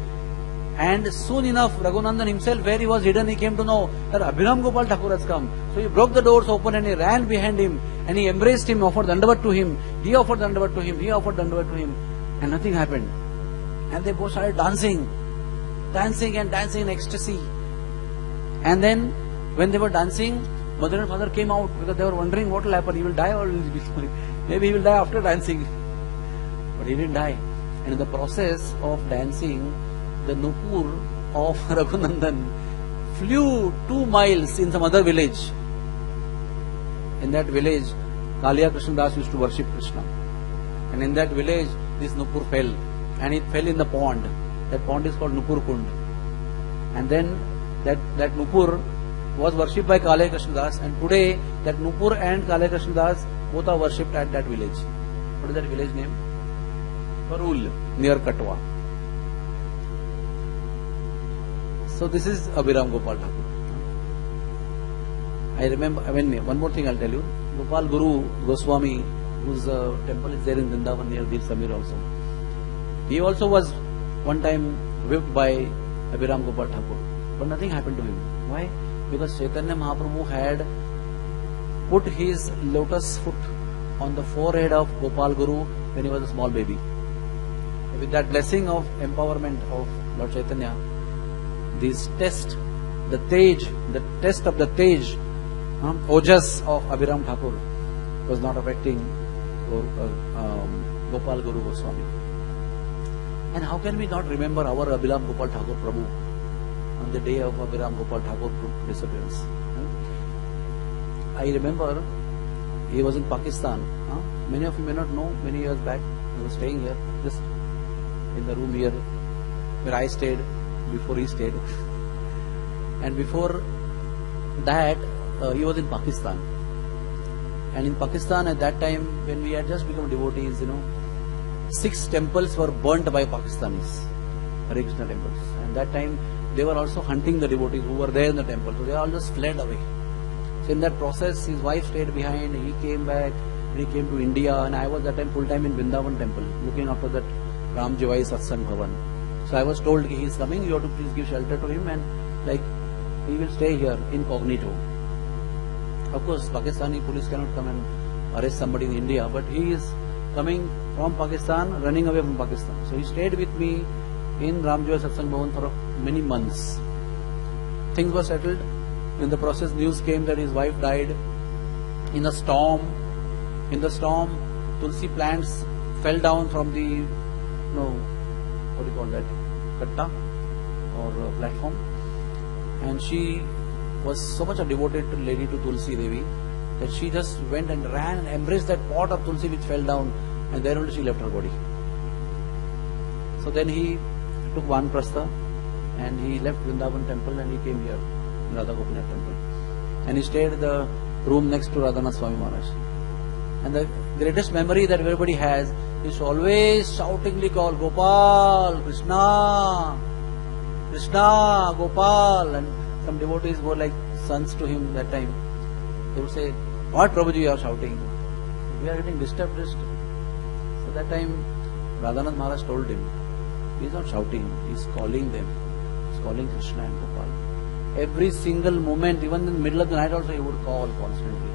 And soon enough, Raghunandan himself, where he was hidden, he came to know that Abhiram Gopal Thakur has come. So he broke the doors open and he ran behind him and he embraced him, offered Dandavat to him. He offered Dandavat to him. He offered Dandavat to him. And nothing happened. And they both started dancing in ecstasy. And then, when they were dancing, mother and father came out because they were wondering what will happen. He will die or will be sorry. Maybe he will die after dancing. But he didn't die. And in the process of dancing, the Nupur of Raghunandan flew 2 miles in some other village. In that village, Kaliya Krishnadas used to worship Krishna. And in that village, this Nupur fell. And it fell in the pond. That pond is called Nupur Kund. And then that Nupur was worshipped by Kaliya Krishnadas. And today, that Nupur and Kaliya Krishnadas both are worshipped at that village. What is that village name? Parul, near Katwa. So this is Abhiram Gopal Thakur. I remember, one more thing I'll tell you. Gopal Guru Goswami, whose temple is there in Vrindavan near Dir Samir also. He also was one time whipped by Abhiram Gopal Thakur. But nothing happened to him. Why? Because Chaitanya Mahaprabhu had put his lotus foot on the forehead of Gopal Guru when he was a small baby. With that blessing of empowerment of Lord Chaitanya, this test, the test of the Tej, Ojas of Abhiram Thakur was not affecting Gopal Guru Goswami. And how can we not remember our Abhiram Gopal Thakur Prabhu on the day of Abhiram Gopal Thakur disappearance? I remember he was in Pakistan. Many of you may not know, many years back, he was staying here, just in the room here where I stayed before he stayed. And before that, he was in Pakistan. And in Pakistan at that time, when we had just become devotees, 6 temples were burnt by Pakistanis, Hare Krishna temples. And that time, they were also hunting the devotees who were there in the temple. So they all just fled away. So in that process, his wife stayed behind, he came back, he came to India, and I was that time full-time in Vrindavan temple, looking after that Ramjivai Satsang Bhavan. So I was told he is coming, you have to please give shelter to him, and he will stay here incognito. Of course, Pakistani police cannot come and arrest somebody in India, but he is coming from Pakistan, running away from Pakistan. So he stayed with me in Ramjivai Satsang Bhavan for many months. Things were settled. In the process, news came that his wife died in a storm. In the storm, tulsi plants fell down from the, what do you call that, katta or platform. And she was so much a devoted lady to Tulsi Devi that she just went and ran and embraced that pot of Tulsi which fell down, and there only she left her body. So then he took Vanprastha and he left Vrindavan temple and he came here, Radha Gopinath temple. And he stayed in the room next to Radhanath Swami Maharaj. And the greatest memory that everybody has is to always shoutingly call Gopal, Krishna, Krishna, Gopal. And some devotees were like sons to him that time. They would say, what Prabhuji you are shouting? We are getting disturbed. So that time Radhanath Maharaj told him, he is not shouting, he is calling them. He is calling Krishna and Gopal. Every single moment, even in the middle of the night also, he would call constantly.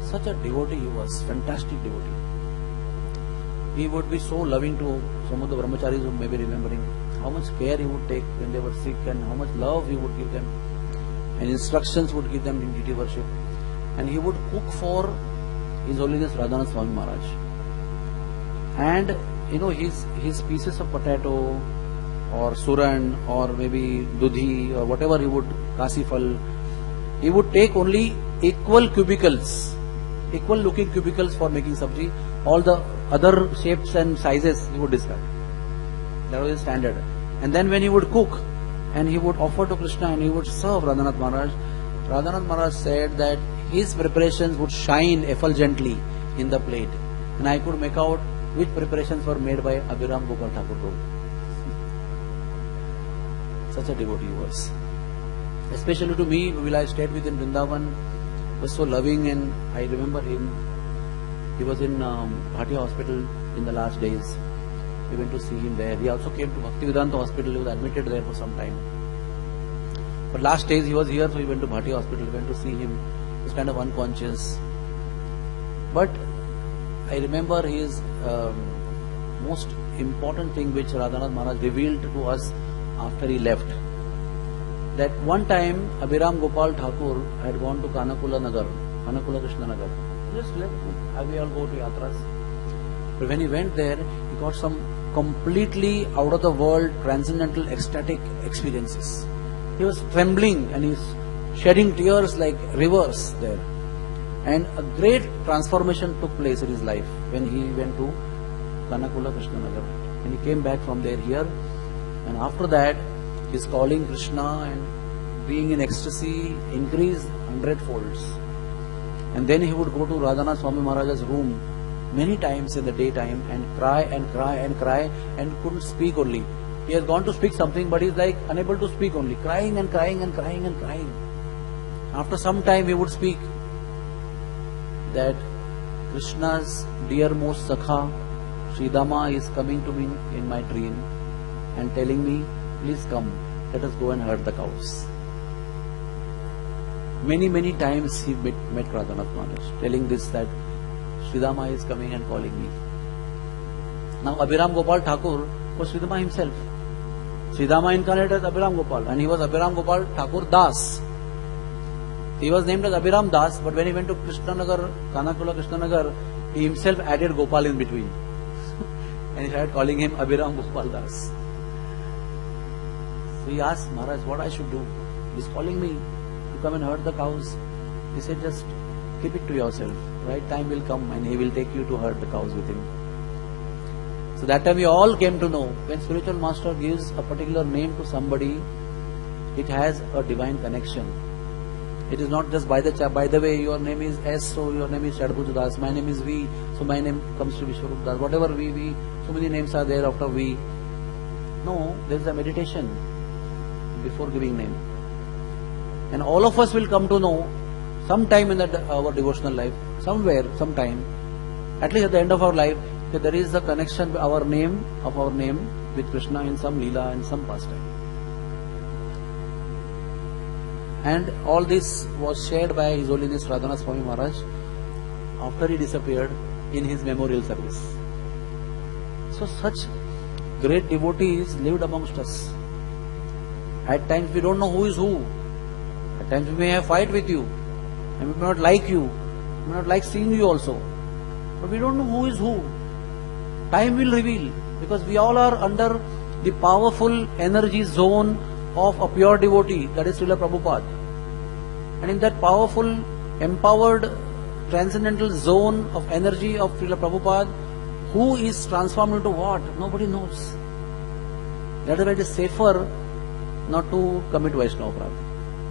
Such a devotee he was, fantastic devotee. He would be so loving to some of the brahmacharis who may be remembering how much care he would take when they were sick and how much love he would give them and instructions would give them in deity worship. And he would cook for His Holiness Radhanath Swami Maharaj. And his pieces of potato or suran or maybe dudhi or whatever he would, kasifal, he would take only equal cubicles, equal looking cubicles for making sabji. All the other shapes and sizes he would discard. That was his standard. And then when he would cook and he would offer to Krishna and he would serve Radhanath Maharaj, Radhanath Maharaj said that his preparations would shine effulgently in the plate. And I could make out which preparations were made by Abhiram Gopal Thakur Prabhu. Such a devotee he was. Especially to me, while I stayed with him in Vrindavan, was so loving, and I remember him. He was in Bhatia Hospital in the last days. We went to see him there. He also came to Bhaktivedanta Hospital. He was admitted there for some time. But last days he was here, so we went to Bhatia Hospital. We went to see him. He was kind of unconscious. But I remember his most important thing which Radhanath Maharaj revealed to us after he left. That one time Abhiram Gopal Thakur had gone to Kanakula Nagar, Kanakula Krishna Nagar. Just left. We all go to yatras. But when he went there, he got some completely out of the world, transcendental, ecstatic experiences. He was trembling and he was shedding tears like rivers there. And a great transformation took place in his life when he went to Kanakula Krishna Nagar. And he came back from there here. And after that, his calling Krishna and being in ecstasy increased 100-folds. And then he would go to Radhanath Swami Maharaj's room many times in the daytime and cry and cry and cry and couldn't speak only. He has gone to speak something, but he is like unable to speak only, crying and crying and crying and crying. After some time he would speak that Krishna's dearmost Sakha, Sridama, is coming to me in my dream and telling me, please come, let us go and herd the cows. Many times he met Radhanath Maharaj, telling this, that Sridama is coming and calling me. Now Abhiram Gopal Thakur was Sridama himself. Sridama incarnated as Abhiram Gopal, and he was Abhiram Gopal Thakur Das. He was named as Abhiram Das, but when he went to Krishna Nagar, Kanakula Krishna Nagar, he himself added Gopal in between. And he started calling him Abhiram Gopal Das. So he asked Maharaj what I should do. He's calling me to come and herd the cows. He said, just keep it to yourself. Right time will come and he will take you to herd the cows with him. So that time we all came to know, when spiritual master gives a particular name to somebody, it has a divine connection. It is not just by the way, your name is S, so your name is Shadbhuj Das, my name is V, so my name comes to Vishwarup Das. Whatever V, so many names are there after V. No, there is a meditation before giving name. And all of us will come to know sometime in our devotional life, somewhere, sometime, at least at the end of our life, that there is a connection of our name with Krishna in some Leela and some pastime. And all this was shared by His Holiness Radhanath Swami Maharaj after he disappeared in his memorial service. So such great devotees lived amongst us. At times we don't know who is who. At times we may have fight with you, and we may not like you, we may not like seeing you also. But we don't know who is who. Time will reveal, because we all are under the powerful energy zone of a pure devotee, that is Srila Prabhupada. And in that powerful, empowered, transcendental zone of energy of Srila Prabhupada, who is transformed into what? Nobody knows. That is why it is safer not to commit Vaishnava Aparadha.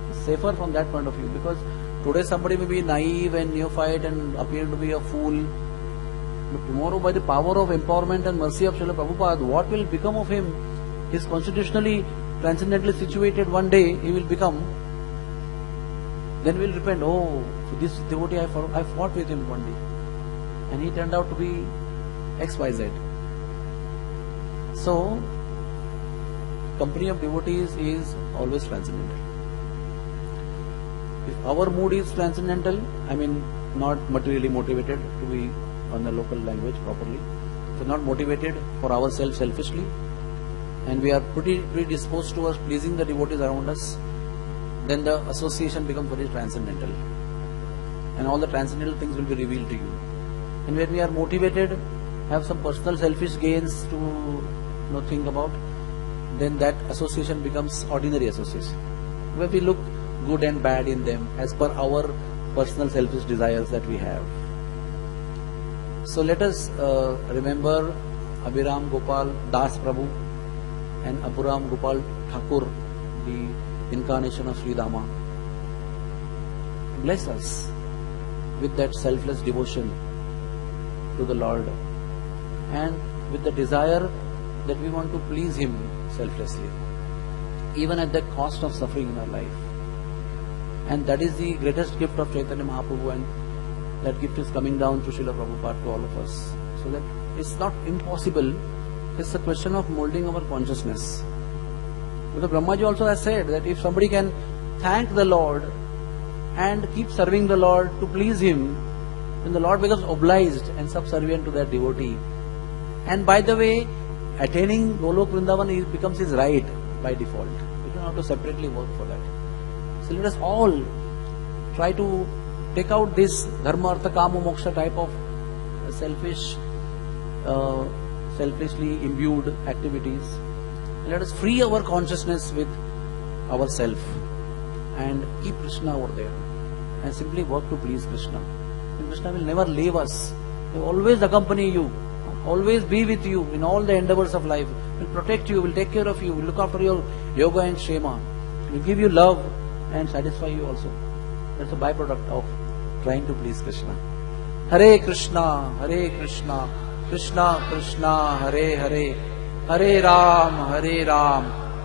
It's safer from that point of view, because today somebody may be naive and neophyte and appear to be a fool. But tomorrow, by the power of empowerment and mercy of Srila Prabhupada, what will become of him? He is constitutionally, transcendently situated. One day he will become. Then we will repent. Oh, so this devotee I fought with him one day, and he turned out to be XYZ. So, company of devotees is always transcendental. If our mood is transcendental, I mean not materially motivated, to be on the local language properly, so not motivated for ourselves selfishly, and we are pretty predisposed towards pleasing the devotees around us, then the association becomes very transcendental, and all the transcendental things will be revealed to you. And when we are motivated, have some personal selfish gains to think about, then that association becomes ordinary association, where we look good and bad in them as per our personal selfish desires that we have. So let us remember Abhiram Gopal Das Prabhu and Apuram Gopal Thakur, the incarnation of Sri Dama. Bless us with that selfless devotion to the Lord and with the desire that we want to please Him selflessly, even at the cost of suffering in our life. And that is the greatest gift of Chaitanya Mahaprabhu, and that gift is coming down through Srila Prabhupada to all of us. So that it's not impossible, it's a question of molding our consciousness. Because Brahmaji also has said that if somebody can thank the Lord and keep serving the Lord to please Him, then the Lord becomes obliged and subservient to that devotee. And by the way, attaining Golok Vrindavan becomes his right by default. We don't have to separately work for that. So let us all try to take out this dharma, artha, kama, moksha type of selfishly imbued activities. And let us free our consciousness with ourself and keep Krishna over there and simply work to please Krishna. And Krishna will never leave us. He will always accompany you, always be with you in all the endeavors of life. He will protect you, will take care of you, will look after your yoga and shema. He will give you love and satisfy you also. That's a byproduct of trying to please Krishna. Hare Krishna, Krishna Krishna, Hare Hare, Hare Ram,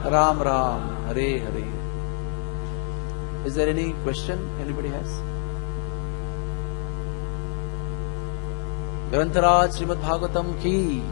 Ram Ram, Hare Hare. Is there any question anybody has? Grantaraj Srimad Bhagavatam ki